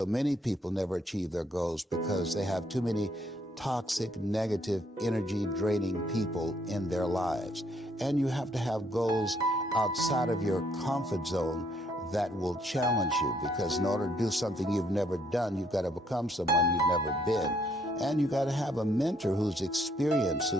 So many people never achieve their goals because they have too many toxic, negative, energy draining people in their lives. And you have to have goals outside of your comfort zone that will challenge you, because in order to do something you've never done, you've got to become someone you've never been. And you got to have a mentor who's experienced,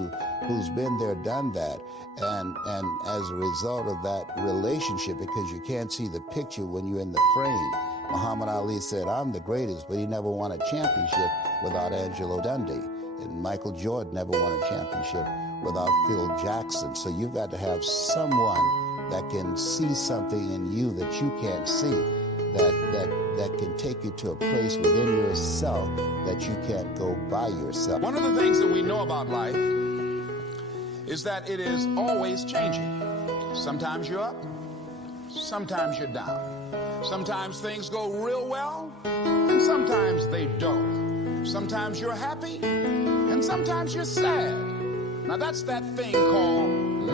who's been there, done that. And as a result of that relationship, because you can't see the picture when you're in the frame, Muhammad Ali said, "I'm the greatest," but he never won a championship without Angelo Dundee. And Michael Jordan never won a championship without Phil Jackson. So you've got to have someone that can see something in you that you can't see, that can take you to a place within yourself that you can't go by yourself. One of the things that we know about life is that it is always changing. Sometimes you're up, sometimes you're down. Sometimes things go real well, and sometimes they don't. Sometimes you're happy, and sometimes you're sad. Now that's that thing called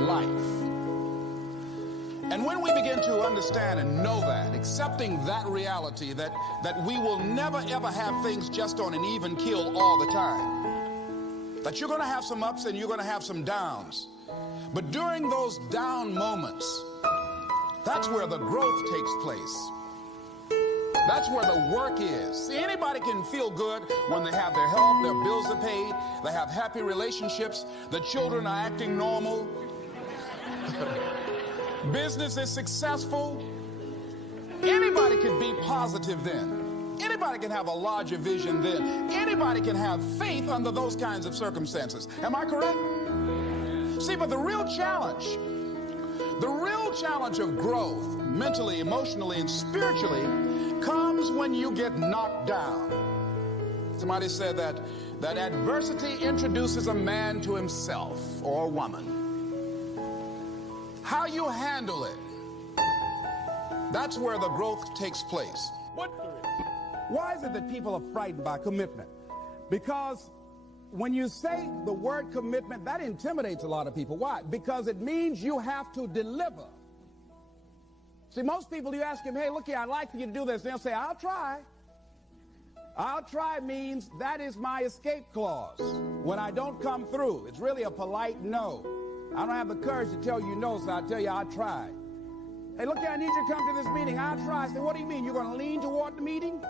life. And when we begin to understand and know that, accepting that reality, that we will never ever have things just on an even keel all the time, that you're going to have some ups and you're going to have some downs, but during those down moments, that's where the growth takes place. That's where the work is. See, anybody can feel good when they have their health, their bills are paid, they have happy relationships, the children are acting normal, business is successful. Anybody can be positive then. Anybody can have a larger vision then. Anybody can have faith under those kinds of circumstances. Am I correct? See, but the real challenge of growth, mentally, emotionally, and spiritually, comes when you get knocked down. Somebody said that adversity introduces a man to himself or a woman. How you handle it, that's where the growth takes place. Why is it that people are frightened by commitment? Because when you say the word commitment, that intimidates a lot of people. Why? Because it means you have to deliver. See, most people, you ask them, "Hey, look here, I'd like for you to do this." They'll say, "I'll try." I'll try means that is my escape clause. When I don't come through, it's really a polite no. I don't have the courage to tell you no, so I'll tell you I'll try. "Hey, look here, I need you to come to this meeting." "I'll try." I say, "What do you mean? You're going to lean toward the meeting?"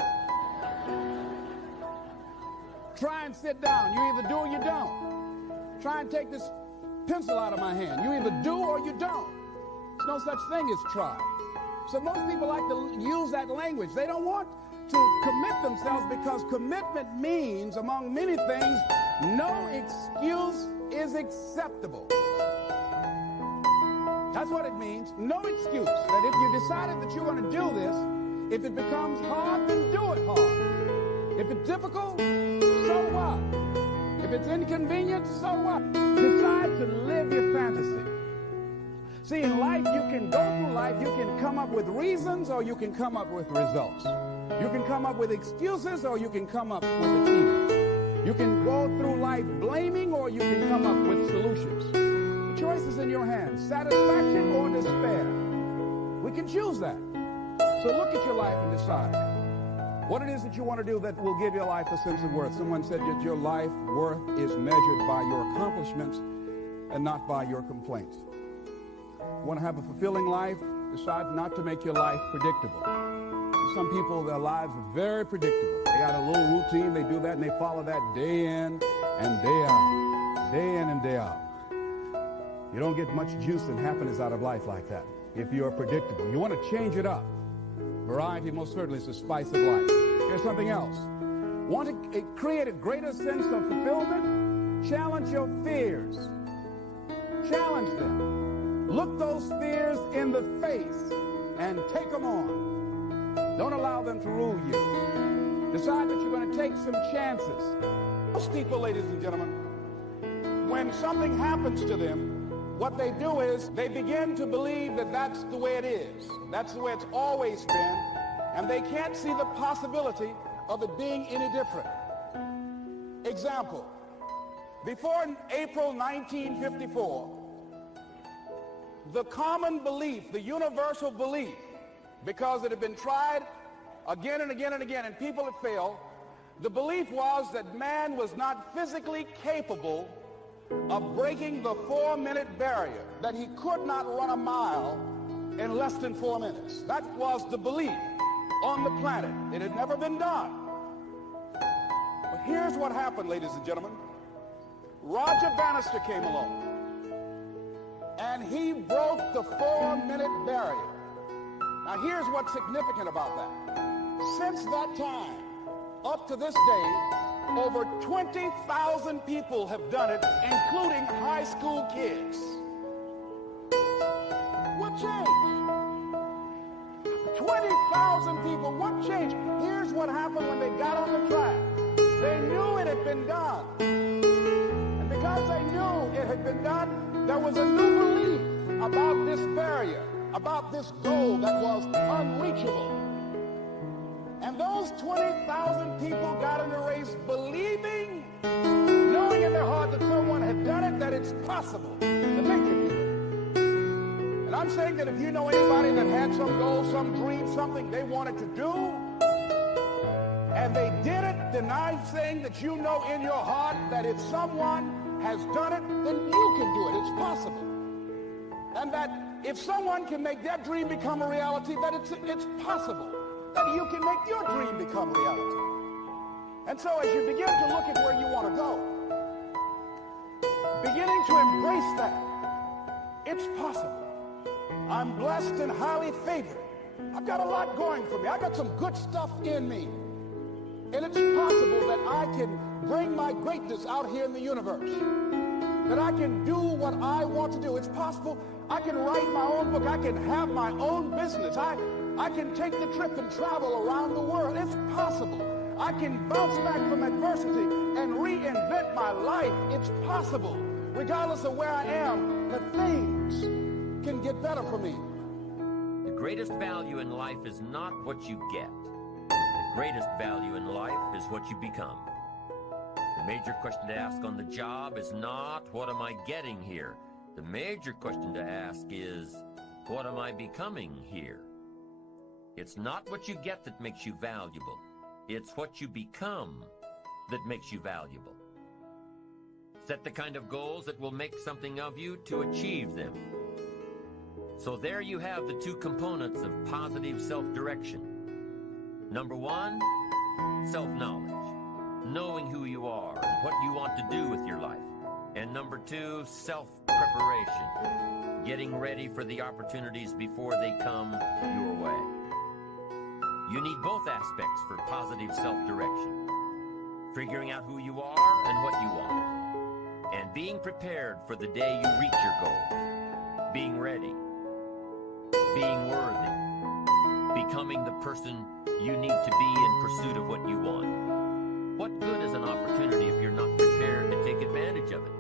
Try and sit down. You either do or you don't. Try and take this pencil out of my hand. You either do or you don't. There's no such thing as try. So most people like to use that language. They don't want to commit themselves because commitment means, among many things, no excuse is acceptable. That's what it means. No excuse. That if you decided that you're going to do this, if it becomes hard, then do it hard. If it's difficult, so what? If it's inconvenient, so what? Decide to live your fantasy. See, in life, you can go through life, you can come up with reasons or you can come up with results. You can come up with excuses or you can come up with achievements. You can go through life blaming or you can come up with solutions. The choice is in your hands, satisfaction or despair. We can choose that. So look at your life and decide what it is that you want to do that will give your life a sense of worth. Someone said that your life worth is measured by your accomplishments and not by your complaints. You want to have a fulfilling life? Decide not to make your life predictable. Some people, their lives are very predictable. They got a little routine, they do that, and they follow that day in and day out. Day in and day out. You don't get much juice and happiness out of life like that if you're predictable. You want to change it up. Variety most certainly is the spice of life. Here's something else. Want to create a greater sense of fulfillment? Challenge your fears. Challenge them. Look those fears in the face and take them on. Don't allow them to rule you. Decide that you're going to take some chances. Most people, ladies and gentlemen, when something happens to them, what they do is they begin to believe that that's the way it is. That's the way it's always been. And they can't see the possibility of it being any different. Example, before April 1954, the common belief, the universal belief, because it had been tried again and again and again, and people had failed. The belief was that man was not physically capable of breaking the 4-minute barrier, that he could not run a mile in less than 4 minutes. That was the belief on the planet. It had never been done. But here's what happened, ladies and gentlemen. Roger Bannister came along, and he broke the 4-minute barrier. Now here's what's significant about that. Since that time, up to this day, over 20,000 people have done it, including high school kids. What changed? 20,000 people, what changed? Here's what happened when they got on the track. They knew it had been done. And because they knew it had been done, there was a new belief about this barrier, about this goal that was unreachable. And those 20,000 people got in the race believing, knowing in their heart that someone had done it, that it's possible that they could do it. And I'm saying that if you know anybody that had some goal, some dream, something they wanted to do, and they did it, then I'm saying that you know in your heart that if someone has done it, then you can do it. It's possible. And that if someone can make their dream become a reality, that it's possible that you can make your dream become reality. And so as you begin to look at where you want to go, beginning to embrace that, it's possible. I'm blessed and highly favored. I've got a lot going for me. I've got some good stuff in me. And it's possible that I can bring my greatness out here in the universe. That I can do what I want to do. It's possible I can write my own book. I can have my own business. I can take the trip and travel around the world. It's possible. I can bounce back from adversity and reinvent my life. It's possible. Regardless of where I am, that things can get better for me. The greatest value in life is not what you get. The greatest value in life is what you become. The major question to ask on the job is not, what am I getting here? The major question to ask is, what am I becoming here? It's not what you get that makes you valuable. It's what you become that makes you valuable. Set the kind of goals that will make something of you to achieve them. So there you have the two components of positive self-direction. Number one, self-knowledge. Knowing who you are and what you want to do with your life. And number two, self-preparation. Getting ready for the opportunities before they come your way. You need both aspects for positive self-direction. Figuring out who you are and what you want. And being prepared for the day you reach your goal. Being ready. Being worthy. Becoming the person you need to be in pursuit of what you want. What good is an opportunity if you're not prepared to take advantage of it?